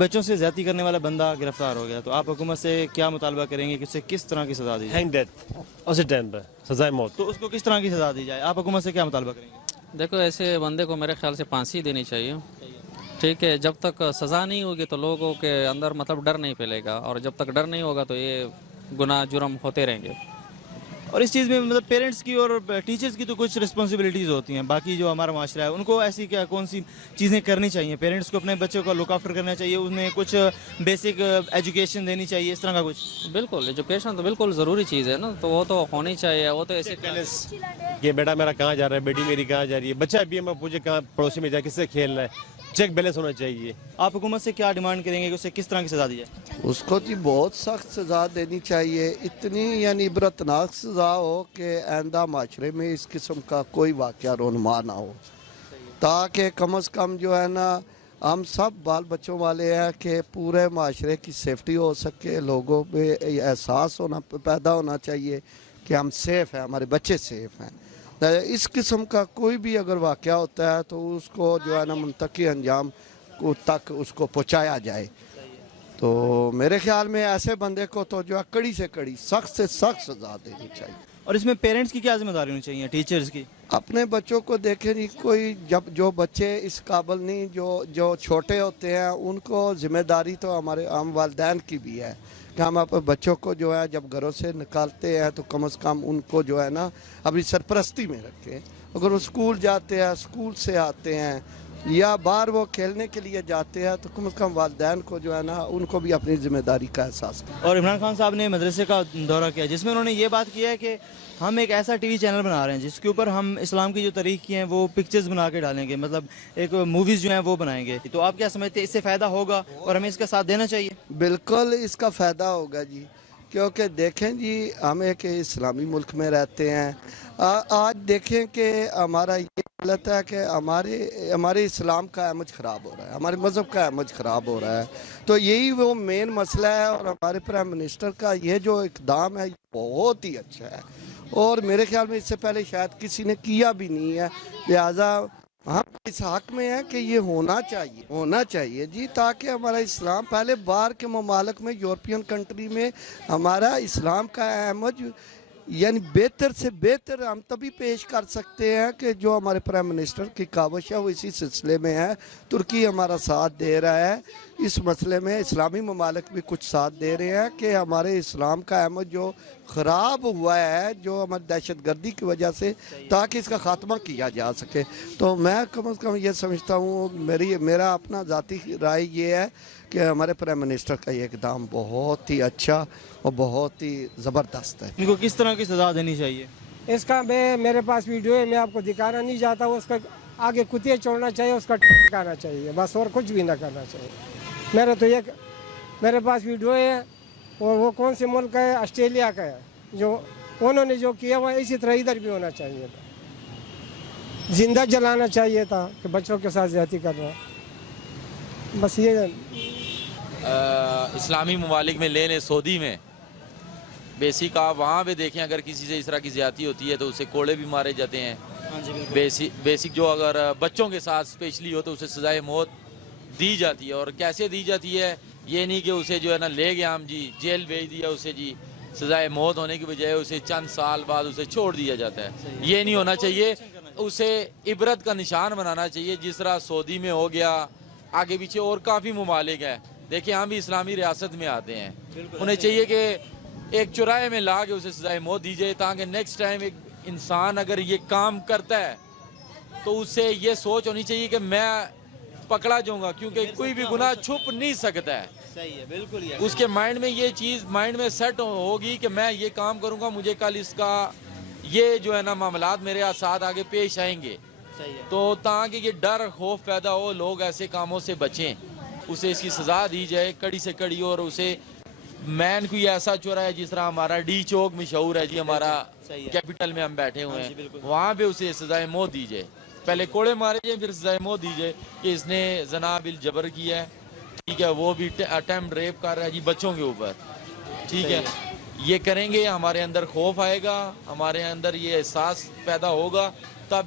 بچوں سے زیادتی کرنے والا بندہ گرفتار ہو گیا تو آپ حکومت سے کیا مطالبہ کریں گے کہ اسے کس طرح کی سزا دی جائے؟ ہینگ ڈیتھ اسی ٹائم پہ سزائے موت. تو اس کو کس طرح کی سزا دی جائے؟ آپ حکومت سے کیا مطالبہ کریں گے؟ دیکھو ایسے بندے کو میرے خیال سے پھانسی دینی چاہیے. ٹھیک ہے، جب تک سزا نہیں ہوگی تو لوگوں کے اندر مطلب ڈر نہیں پھیلے گا، اور جب تک ڈر نہیں ہوگا تو یہ گناہ جرم ہوتے رہیں گے. اور اس چیز میں مطلب پیرنٹس کی اور ٹیچرز کی تو کچھ رسپانسبلٹیز ہوتی ہیں، باقی جو ہمارا معاشرہ ہے ان کو ایسی کیا کون سی چیزیں کرنی چاہیے؟ پیرنٹس کو اپنے بچوں کا لک آفٹر کرنا چاہیے، انہیں کچھ بیسک ایجوکیشن دینی چاہیے، اس طرح کا کچھ؟ بالکل، ایجوکیشن تو بالکل ضروری چیز ہے نا، تو وہ تو ہونی چاہیے. وہ تو ایسے کہ بیٹا میرا کہاں جا رہا ہے، بیٹی میری کہاں جا رہی ہے، بچہ ابھی میں پوچھے کہاں پڑوسی میں جا کس سے کھیل رہا ہے، چیک بیلنس ہونا چاہیے. آپ حکومت سے کیا ڈیمانڈ کریں گے کہ اسے کس طرح کی سزا دی جائے؟ اس کو جی بہت سخت سزا دینی چاہیے، اتنی یعنی عبرتناک سزا ہو کہ آئندہ معاشرے میں اس قسم کا کوئی واقعہ رونما نہ ہو، تاکہ کم از کم جو ہے نا ہم سب بال بچوں والے ہیں کہ پورے معاشرے کی سیفٹی ہو سکے. لوگوں میں احساس پیدا ہونا چاہیے کہ ہم سیف ہیں، ہمارے بچے سیف ہیں. اس قسم کا کوئی بھی اگر واقعہ ہوتا ہے تو اس کو جو ہے نا منطقی انجام کو تک اس کو پہنچایا جائے. تو میرے خیال میں ایسے بندے کو تو جو ہے کڑی سے کڑی سخت سے سخت سزا دینی چاہیے. اور اس میں پیرنٹس کی کیا ذمہ داری ہونی چاہیے، ٹیچرز کی؟ اپنے بچوں کو دیکھیں نہیں، کوئی جب جو بچے اس قابل نہیں، جو چھوٹے ہوتے ہیں ان کو ذمہ داری تو ہمارے عام والدین کی بھی ہے کہ ہم اپنے بچوں کو جو ہے جب گھروں سے نکالتے ہیں تو کم از کم ان کو جو ہے نا اپنی سرپرستی میں رکھیں. اگر وہ اسکول جاتے ہیں، اسکول سے آتے ہیں یا باہر وہ کھیلنے کے لیے جاتے ہیں تو کم از کم والدین کو جو ہے نا ان کو بھی اپنی ذمہ داری کا احساس کریں. اور عمران خان صاحب نے مدرسے کا دورہ کیا جس میں انہوں نے یہ بات کیا ہے کہ ہم ایک ایسا ٹی وی چینل بنا رہے ہیں جس کے اوپر ہم اسلام کی جو تاریخ کی ہیں وہ پکچرز بنا کے ڈالیں گے، مطلب ایک موویز جو ہیں وہ بنائیں گے. تو آپ کیا سمجھتے ہیں اس سے فائدہ ہوگا اور ہمیں اس کا ساتھ دینا چاہیے؟ بالکل اس کا فائدہ ہوگا جی، کیونکہ دیکھیں جی ہم ایک اسلامی ملک میں رہتے ہیں. آج دیکھیں کہ ہمارا یہ حالت ہے کہ ہمارے اسلام کا امیج خراب ہو رہا ہے، ہمارے مذہب کا امیج خراب ہو رہا ہے. تو یہی وہ مین مسئلہ ہے، اور ہمارے پرائم منسٹر کا یہ جو اقدام ہے بہت ہی اچھا ہے، اور میرے خیال میں اس سے پہلے شاید کسی نے کیا بھی نہیں ہے. لہٰذا ہم اس حق میں ہیں کہ یہ ہونا چاہیے جی، تاکہ ہمارا اسلام پہلے باہر کے ممالک میں یورپین کنٹری میں ہمارا اسلام کا امیج یعنی بہتر سے بہتر ہم تبھی پیش کر سکتے ہیں کہ جو ہمارے پرائم منسٹر کی کاوش ہے وہ اسی سلسلے میں ہے. ترکی ہمارا ساتھ دے رہا ہے اس مسئلے میں، اسلامی ممالک بھی کچھ ساتھ دے رہے ہیں کہ ہمارے اسلام کا امیج جو خراب ہوا ہے جو ہماری دہشت گردی کی وجہ سے، تاکہ اس کا خاتمہ کیا جا سکے. تو میں کم از کم یہ سمجھتا ہوں، میرا اپنا ذاتی رائے یہ ہے کہ ہمارے پرائم منسٹر کا یہ اقدام بہت ہی اچھا اور بہت ہی زبردست ہے. ان کو کس طرح کی سزا دینی چاہیے؟ اس کا میرے پاس ویڈیو ہے، میں آپ کو دکھانا نہیں چاہتا ہوں. اس کا آگے کتے چھوڑنا چاہیے، اس کا ٹکانا چاہیے، بس اور کچھ بھی نہ کرنا چاہیے. میرے پاس ویڈیو ہے، اور وہ کون سے ملک کا ہے؟ آسٹریلیا کا ہے. جو انہوں نے جو کیا وہ اسی طرح ادھر بھی ہونا چاہیے تھا، زندہ جلانا چاہیے تھا کہ بچوں کے ساتھ زیادتی کرنا. بس یہ اسلامی ممالک میں لیں سعودی میں بیسک آپ وہاں پہ دیکھیں، اگر کسی سے اس طرح کی زیادتی ہوتی ہے تو اسے کوڑے بھی مارے جاتے ہیں. بیسک جو اگر بچوں کے ساتھ اسپیشلی ہو تو اسے سزائے موت دی جاتی ہے. اور کیسے دی جاتی ہے؟ یہ نہیں کہ اسے جو ہے نا لے گیا ہم جی جیل بھیج دیا اسے جی، سزائے موت ہونے کی بجائے اسے چند سال بعد اسے چھوڑ دیا جاتا ہے. یہ نہیں ہونا چاہیے، اسے عبرت کا نشان بنانا چاہیے جس طرح سعودی میں ہو گیا. آگے پیچھے اور کافی ممالک ہیں، دیکھیں ہم بھی اسلامی ریاست میں آتے ہیں. انہیں چاہیے کہ ایک چوراہے میں لا کے اسے سزائے موت دی جائے، تاکہ نیکسٹ ٹائم ایک انسان اگر یہ کام کرتا ہے تو اس سے یہ سوچ ہونی چاہیے کہ میں پکڑا جاؤں گا، کیونکہ کوئی بھی گناہ چھپ نہیں سکتا ہے. صحیح ہے، بالکل. اس کے مائنڈ میں یہ چیز مائنڈ میں سیٹ ہوگی کہ میں یہ کام کروں گا، مجھے کل اس کا یہ جو ہے نا معاملات میرے ساتھ آگے پیش آئیں گے. تو تاکہ یہ ڈر خوف پیدا ہو، لوگ ایسے کاموں سے بچیں، اسے اس کی سزا دی جائے کڑی سے کڑی. اور اسے مین کوئی ایسا چورا ہے جس طرح ہمارا ڈی چوک مشہور ہے جی، ہمارا کیپٹل میں ہم بیٹھے ہوئے ہیں، وہاں پہ اسے سزائے موت دی جائے. پہلے کوڑے مارے جائیں پھر سزائے موت دی جائے کہ اس نے زنا بالجبر کیا ہے، ٹھیک ہے، وہ بھی اٹیمپٹ ریپ کر رہا ہے جی بچوں کے اوپر، ٹھیک ہے. یہ کریں گے ہمارے اندر خوف آئے گا، ہمارے اندر یہ احساس پیدا ہوگا، تب